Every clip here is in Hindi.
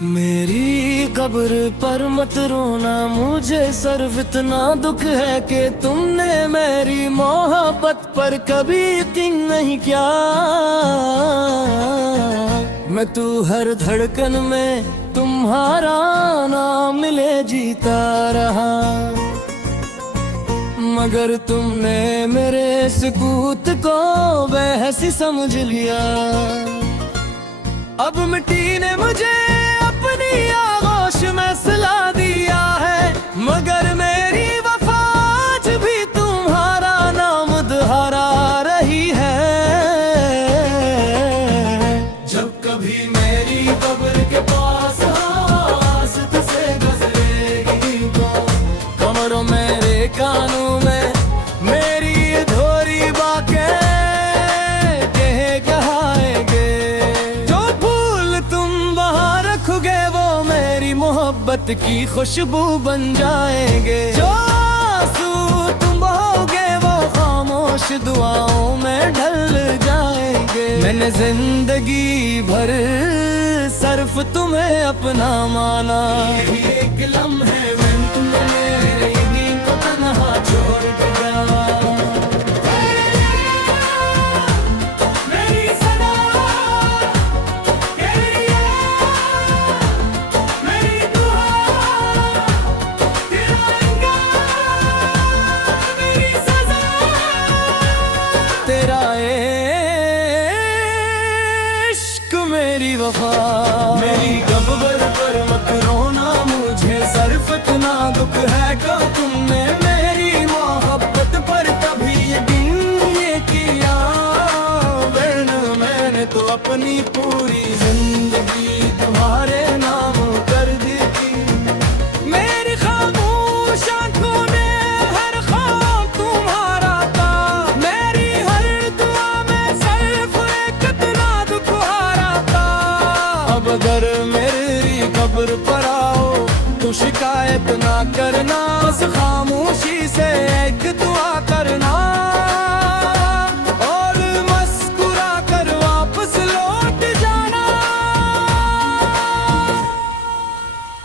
मेरी कब्र पर मत रोना, मुझे सिर्फ इतना दुख है कि तुमने मेरी मोहब्बत पर कभी यकीन नहीं किया। मैं तू हर धड़कन में तुम्हारा नाम मिले जीता रहा, मगर तुमने मेरे सुकूत को बेहसी समझ लिया। अब मिट्टी ने मुझे अपनी आगोश में सुला दिया है, मगर मेरी वफा आज भी तुम्हारा नाम दोहरा रही है। जब कभी मेरी कब्र के पास हासत से गुजरेगी तो कमरों मेरे कानों में मेरी धोरी बाके मोहब्बत की खुशबू बन जाएंगे। जो आंसू तुम बहोगे वो खामोश दुआओं में ढल जाएंगे। मैंने जिंदगी भर सिर्फ तुम्हें अपना माना, एक लम्हे में तुमने मेरे को तन्हा छोड़ दिया। मेरी वफा मेरी कब्र पर मत रोना, मुझे सिर्फ इतना दुख है कि तुमने मेरी मोहब्बत पर कभी यकीन ये किया। वरना मैंने तो अपनी पूरी जिंदगी तुम्हारे नाम कर दी थी। मेरी खामोश आंखों ने हर ख्वाब तुम्हारा था, मेरी हर दुआ में सिर्फ एक इतना दुख अगर मेरी कब्र पर आओ तो शिकायत ना करना, बस खामोशी से एक दुआ करना और मुस्कुरा कर वापस लौट जाना।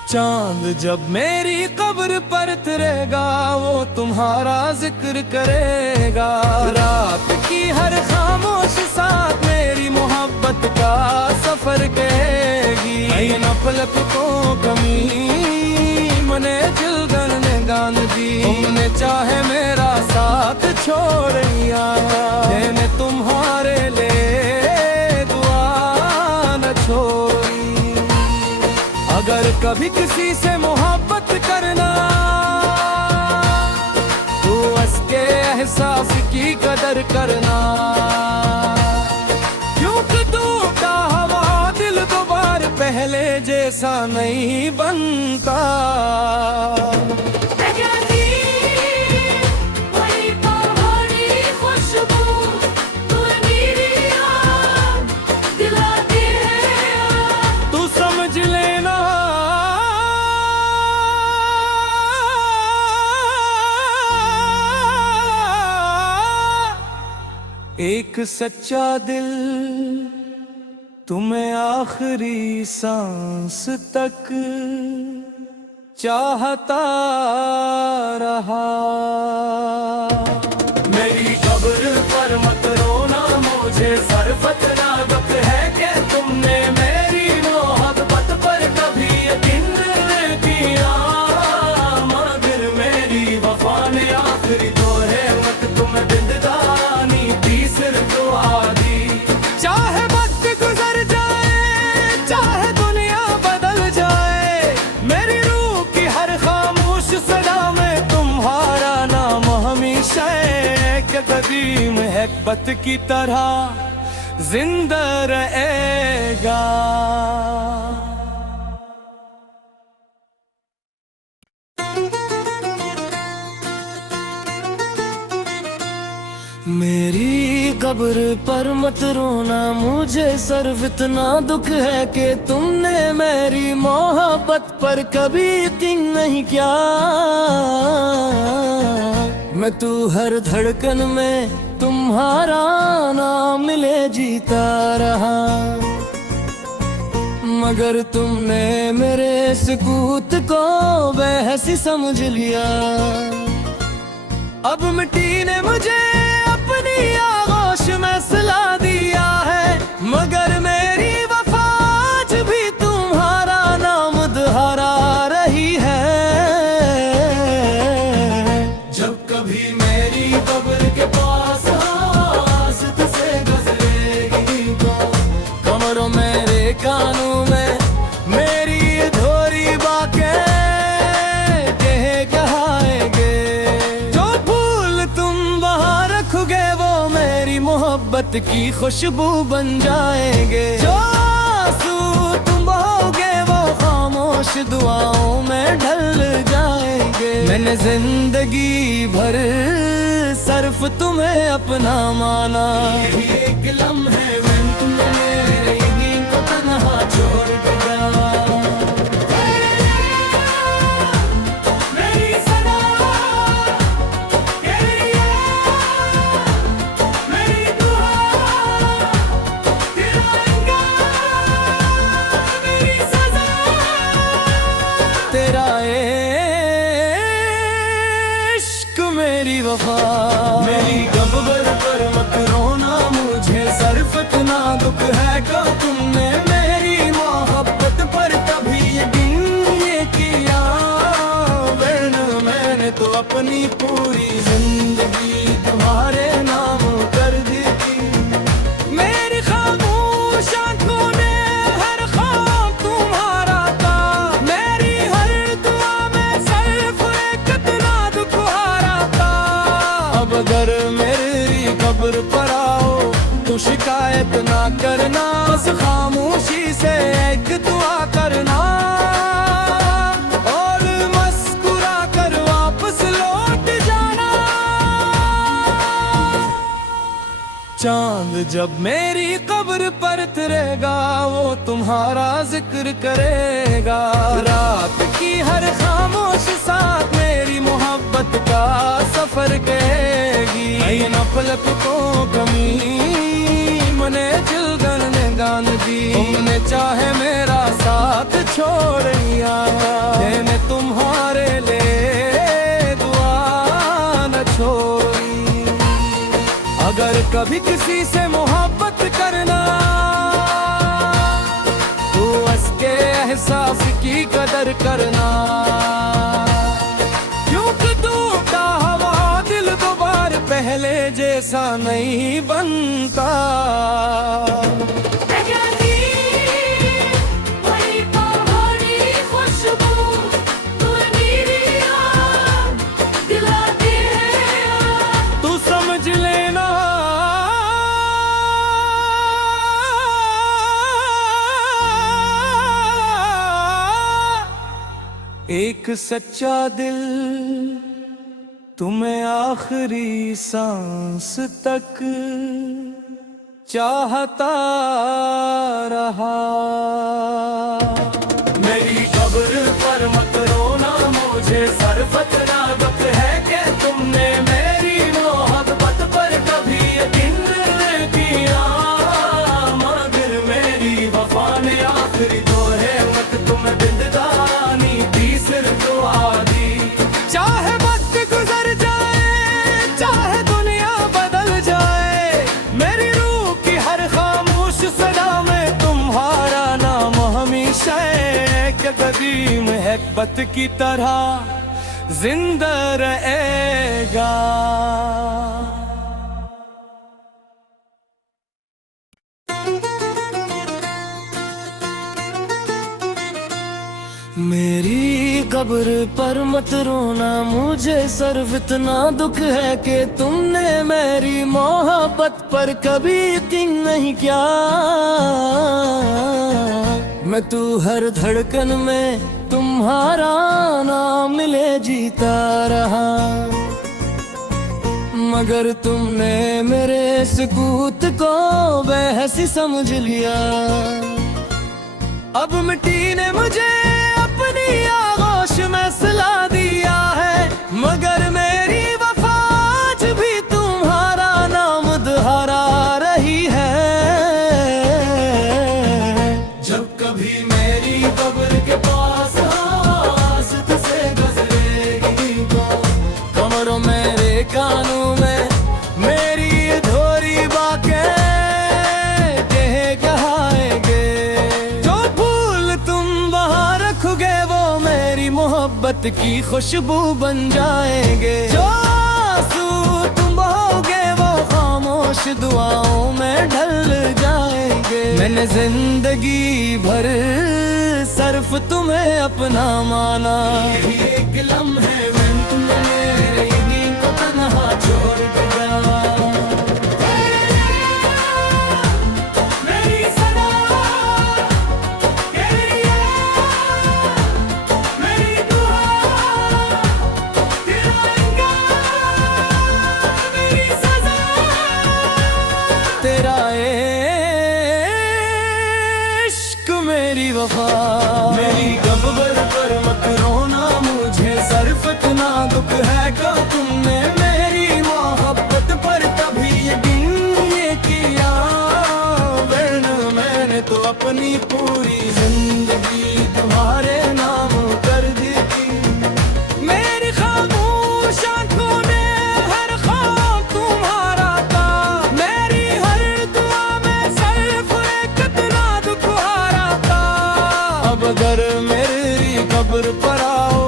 चांद जब मेरी कब्र पर उतरेगा वो तुम्हारा जिक्र करेगा। रात की हर खामोश साथ मेरी मोहब्बत का सफर कहेगी। पलक को कमी मने जिलगन ने गान दी, तुमने चाहे मेरा साथ छोड़िया, मैंने तुम्हारे लिए दुआ न छोड़ी। अगर कभी किसी से मोहब्बत करना तो उसके एहसास की कदर करना, क्योंकि टूटा हवा दिल दोबारा पहले जैसा नहीं बनता। तू समझ लेना एक सच्चा दिल तुम्हें आखिरी सांस तक चाहता रहा। मेरी कब्र पर मत रोना, मुझे सिर्फ इतना दुख है कि तुमने मेरी मोहब्बत पर कभी यकीन नहीं किया। मगर मेरी वफा ने आखिरी दोहे मत तुम्हें जिंदगानी दी, सिर्फ दुआ दी। चाहे वक्त गुजर जाए, चाहे दुनिया बदल जाए, मेरी रूह की हर खामोश सदा में तुम्हारा नाम हमेशा एक कदीम मोहब्बत की तरह जिंदा रहेगा। मेरी कब्र पर मत रोना, मुझे सिर्फ इतना दुख है कि तुमने मेरी मोहब्बत पर कभी यकीन नहीं किया। मैं तू हर धड़कन में तुम्हारा नाम मिले जीता रहा, मगर तुमने मेरे सुकूत को बेहसी समझ लिया। अब मिट्टी ने मुझे अपनी आगोश में सुला दिया है, मगर मेरी वफा आज भी तुम्हारा नाम दोहरा रही है। जब कभी मेरी कब्र के पास हासत से गुजरेगी तो कमरों मेरे कानों में मेरी धोरी बाके कहाएंगे। जो फूल तुम वहाँ रखोगे वो मेरी मोहब्बत की खुशबू बन जाएंगे। जो आंसू तुम बहोगे वो खामोश दुआओं में ढल जाएंगे। मैंने जिंदगी भर सिर्फ तुम्हें अपना माना, यही एक लम्हे में तुमने मेरी को तन्हा छोड़ दिया। मेरी सदा के लिए मेरी दुआ तेरा इंकार, मेरी सजा तेरा इश्क मेरी वफा। मेरी कब्र पर मत रोना, मुझे सिर्फ इतना दुख है कि तुमने मेरी मोहब्बत पर कभी यकीन ये किया। वरना मैंने तो अपनी पूरी जिंदगी तुम्हारे नाम कर दी थी। मेरी खामोश आंखों ने हर ख्वाब तुम्हारा था, मेरी हर दुआ में सिर्फ एक इतना दुखहारा था। अब अगर मेरी कब्र पर आओ तो शिकायत ना करना, बस खामोशी से एक दुआ करना और मुस्कुरा कर वापस लौट जाना। चांद जब मेरी कब्र पर उतरेगा वो तुम्हारा जिक्र करेगा। रात की हर खामोश साथ मेरी मोहब्बत का सफर कहेगी। नफलत को कमी मने जिलगन ने गान दी, तुमने चाहे मेरा साथ छोड़िया। मैंने तुम्हारे लिए दुआ न छोड़ी। अगर कभी किसी से मोहब्बत करना तो उसके एहसास की कदर करना, क्योंकि टूटा हुआ दिल दोबारा पहले जैसा नहीं बनता। तू समझ लेना एक सच्चा दिल तुम्हें आखिरी सांस तक चाहता रहा। मेरी कब्र पर मत रोना, मुझे सिर्फ इतना दुख है कि तुमने मेरी मोहब्बत पर कभी यकीन नहीं किया। मगर मेरी वफा ने आखिरी तो है मत तुम जिंदगानी दी सिर्फ दुआ दी। चाहे वक्त गुजर जाए, चाहे दुनिया बदल जाए, मेरी रूह की हर खामोश सदा में तुम्हारा नाम हमेशा एक कदीम मोहब्बत की तरह जिंदा रहेगा। मेरी कब्र पर मत रोना, मुझे सिर्फ इतना दुख है कि तुमने मेरी मोहब्बत पर कभी यकीन नहीं किया। मैं तू हर धड़कन में तुम्हारा नाम मिले जीता रहा, मगर तुमने मेरे सुकूत को बेहसी समझ लिया। अब मिट्टी ने मुझे अपनी आगोश में सुला दिया है, मगर मेरी वफा आज भी तुम्हारा नाम दोहरा रही है। जब कभी मैं की खुशबू बन जाएंगे। जो आंसू तुम बहोगे वो खामोश दुआओं में ढल जाएंगे। मैंने जिंदगी भर सिर्फ तुम्हें अपना माना। एक लम्हे में तुमने मेरी को तन्हा छोड़ दिया। मेरी सदा के लिए मेरी दुआ तेरा मेरी सजा तेरा इश्क मेरी वफा। मेरी कब्र पर मत रोना मुझे सिर्फ इतना दुख है कि तुमने मेरी मोहब्बत पर कभी यकीन ये किया। वरना मैंने तो अपनी पूरी जिंदगी तुम्हारे नाम कर दी थी। मेरी खामोश आंखों ने हर ख्वाब तुम्हारा था। मेरी हर दुआ में सिर्फ एक इतना दुख हारा था। अब अगर मेरी कब्र पर आओ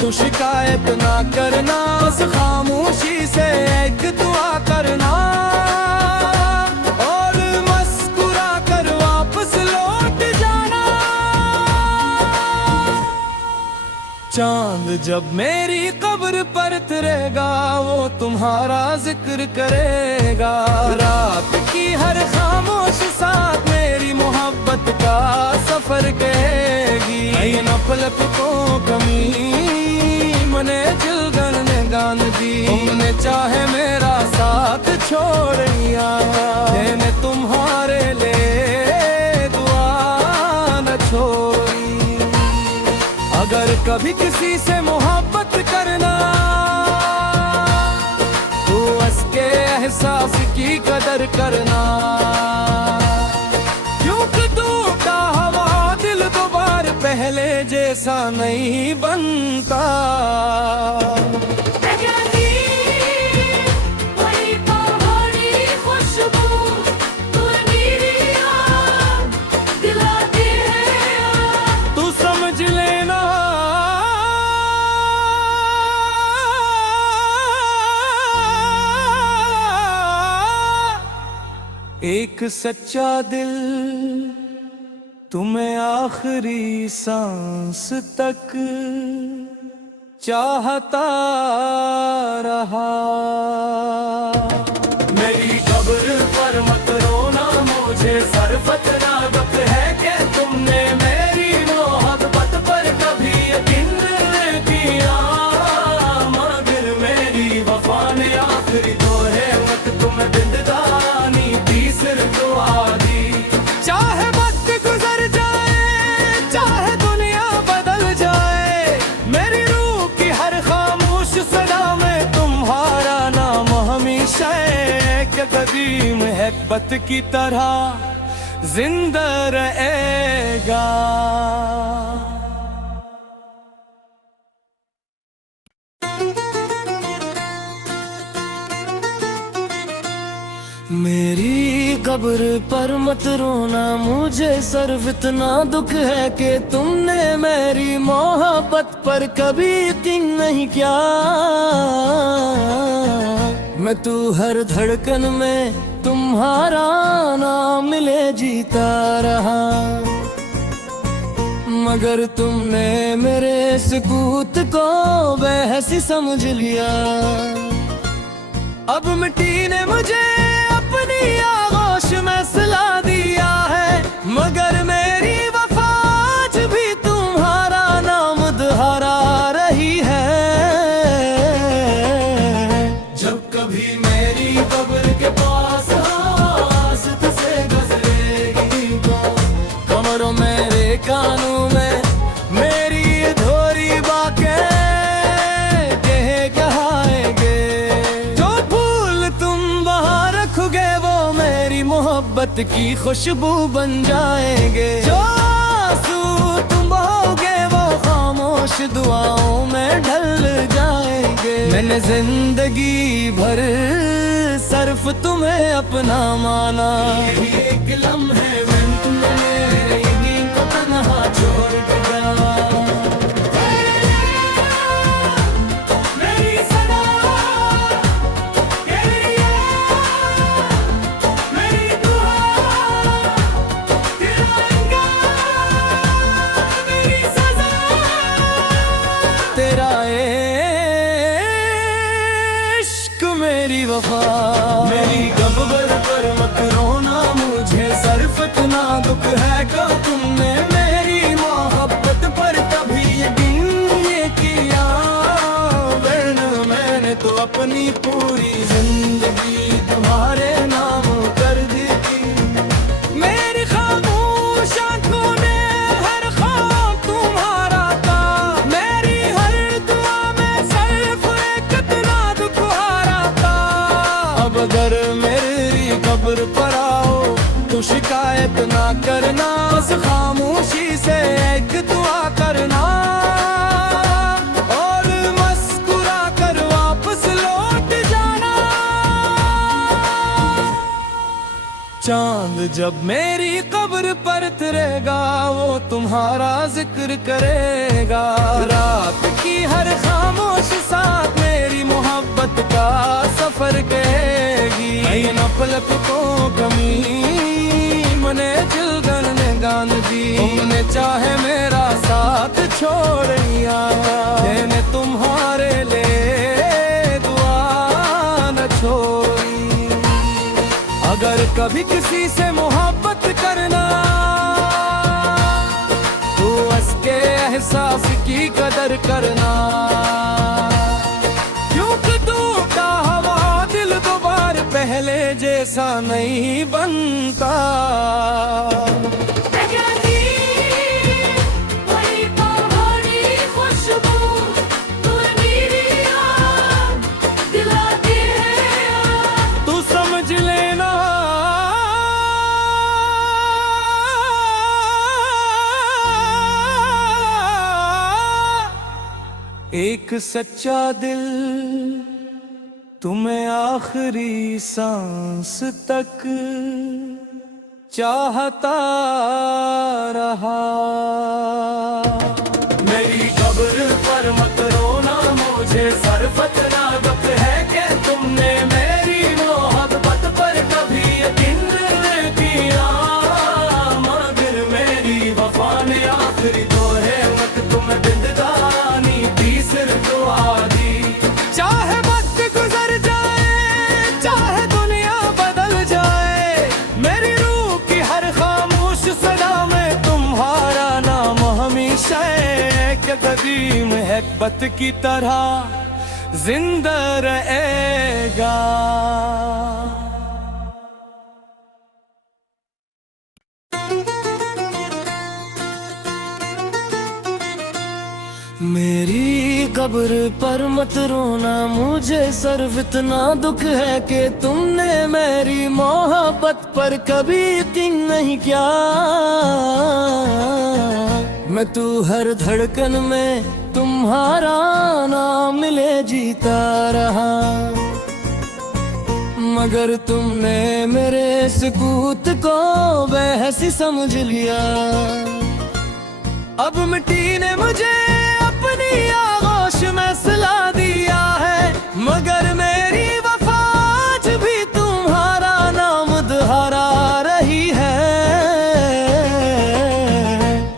तो शिकायत ना करना, बस खामोशी से एक दुआ करना और मुस्कुरा कर वापस लौट जाना। चांद जब मेरी कब्र पर उतरेगा वो तुम्हारा जिक्र करेगा। रात की हर खामोश साथ मेरी मोहब्बत का सफर कहेगी। नफलत को कमी मने जिलगन ने गान दी। तुमने चाहे मेरा साथ छोड़िया मैंने तुम्हारे लिए दुआ न छोड़ी। अगर कभी किसी से मोहब्बत करना तो उसके एहसास की कदर करना। क्योंकि टूटा हुआ दिल दोबारा पहले जैसा नहीं बनता। तू समझ लेना एक सच्चा दिल तुम्हें आखिरी सांस तक चाहता रहा। मेरी कब्र पर मत रोना मुझे सिर्फ इतना दुख है कि तुमने मेरी मोहब्बत पर कभी यकीन नहीं किया। मगर मेरी वफा ने आखिरी दोहे वक्त तुम्हें जिंदगानी दी सिर्फ दुआ दी। चाहे वक्त गुजर जाए चाहे दुनिया बदल जाए मेरी रूह की हर खामोश सदा में तुम्हारा नाम हमेशा एक कदीम मोहब्बत की तरह जिंदा रहेगा। मेरी कब्र पर मत रोना मुझे सिर्फ इतना दुख है कि तुमने मेरी मोहब्बत पर कभी यकीन नहीं किया। मैं तू हर धड़कन में तुम्हारा नाम मिले जीता रहा। मगर तुमने मेरे सुकूत को बेहसी समझ लिया। अब मिट्टी ने मुझे अपनी आगोश में सुला दिया है। मगर मेरी वफा आज भी तुम्हारा नाम दोहरा रही है। जब कभी मेरी कब्र के पास हासत से गुजरेगी तो कमरों मेरे कानों में मेरी धोरी बाके मोहब्बत की खुशबू बन जाएंगे। जो आंसू तुम बहोगे वो खामोश दुआओं में ढल जाएंगे। मैंने जिंदगी भर सिर्फ तुम्हें अपना माना। एक लम्हे में तुमने मेरी को तन्हा छोड़ दिया। आओ तो शिकायत ना करना, बस खामोशी से एक दुआ करना और मुस्कुरा कर वापस लौट जाना। चांद जब मेरी कब्र पर उतरेगा वो तुम्हारा जिक्र करेगा, रात की हर खामोश साथ मेरी मोहब्बत का सफर कहेगी। इन पलकों कमी मने जिलगन ने गान दी, तुमने चाहे मेरा साथ छोड़िया, मैंने तुम्हारे लिए दुआ न छोड़ी। अगर कभी किसी से मोहब्बत करना तो उसके एहसास की कदर करना, क्योंकि टूटा हुआ दिल दोबारा पहले जैसा नहीं बनता। तू समझ लेना एक सच्चा दिल तुम्हें आखिरी सांस तक चाहता रहा। मेरी कब्र पर मत रोना, मुझे सरफत ना दुख है कि तुमने मेरी मोहब्बत पर कभी यकीन नहीं किया, मगर मेरी वफा ने आखिरी तो है मत तुम्हें जिंदगानी दी सिर्फ दुआ दी। चाहे वक्त गुजर जाए, चाहे दुनिया बदल जाए, मेरी रूह की हर खामोश सदा में तुम्हारा नाम हमेशा एक कदीम हैबत की तरह जिंदा रहेगा। मेरी कब्र पर मत रोना, मुझे सिर्फ इतना दुख है कि तुमने मेरी मोहब्बत पर कभी यकीन नहीं किया। मैं तू हर धड़कन में तुम्हारा नाम मिले जीता रहा, मगर तुमने मेरे सुकूत को बेहसी समझ लिया। अब मिट्टी ने मुझे अपनी आगोश में सुला दिया है, मगर मेरी वफा आज भी तुम्हारा नाम दोहरा रही है।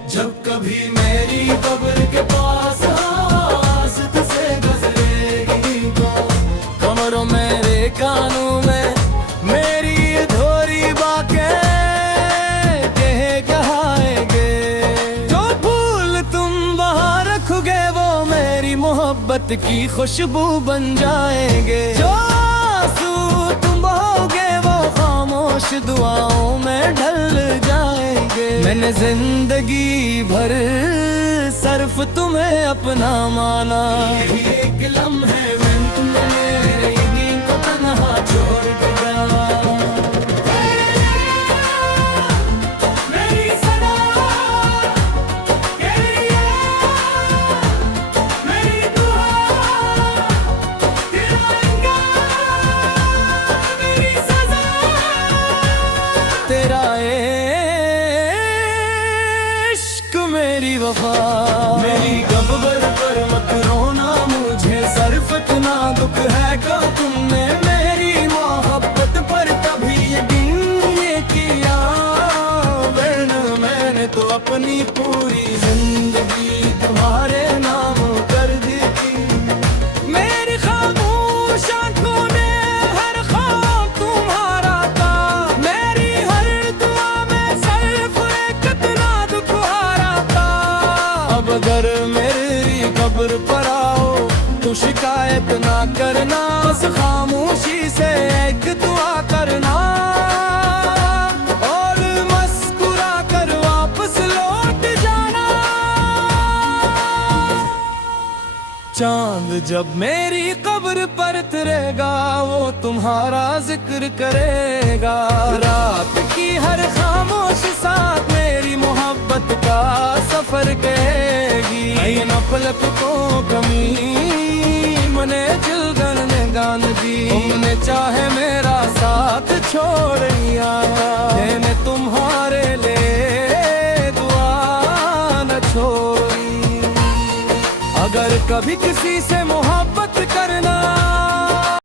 जब कभी मेरी कब्र के पास आवाज़ से गुजरेगी तो कमरों मेरे कानों में मेरी अधूरी बातें मोहब्बत की खुशबू बन जाएंगे। जो आंसू तुम बहोगे वो खामोश दुआओं में ढल जाएंगे। मैंने जिंदगी भर सिर्फ तुम्हें अपना माना, एक लम्हे में तुमने मेरी को तन्हा छोड़ दिया। तेरा इश्क मेरी वफा, मेरी कब्र पर मत रोना, मुझे सिर्फ इतना दुख है कि तुमने मेरी मोहब्बत पर कभी यकीन ये किया, वरना मैंने तो अपनी पूरी जिंदगी तुम्हारे नाम कर दी थी। मेरी खामोश आंखों ने हर ख्वाब तुम्हारा था, मेरी हर दुआ में सिर्फ एक इतना दुखहारा था। अब अगर मेरी कब्र पर आओ तो शिकायत ना करना, बस खामोशी से एक दुआ करना और मुस्कुरा कर वापस लौट जाना। चांद जब मेरी कब्र पर उतरेगा वो तुम्हारा जिक्र करेगा। रात की हर खामोश साथ मेरी मोहब्बत का सफर कहेगी। न पलक को कमी मने जिलगन ने गान दी। तुमने चाहे मेरा साथ छोड़िया, मैंने तुम्हारे लिए दुआ न छोड़ी। अगर कभी किसी से मोहब्बत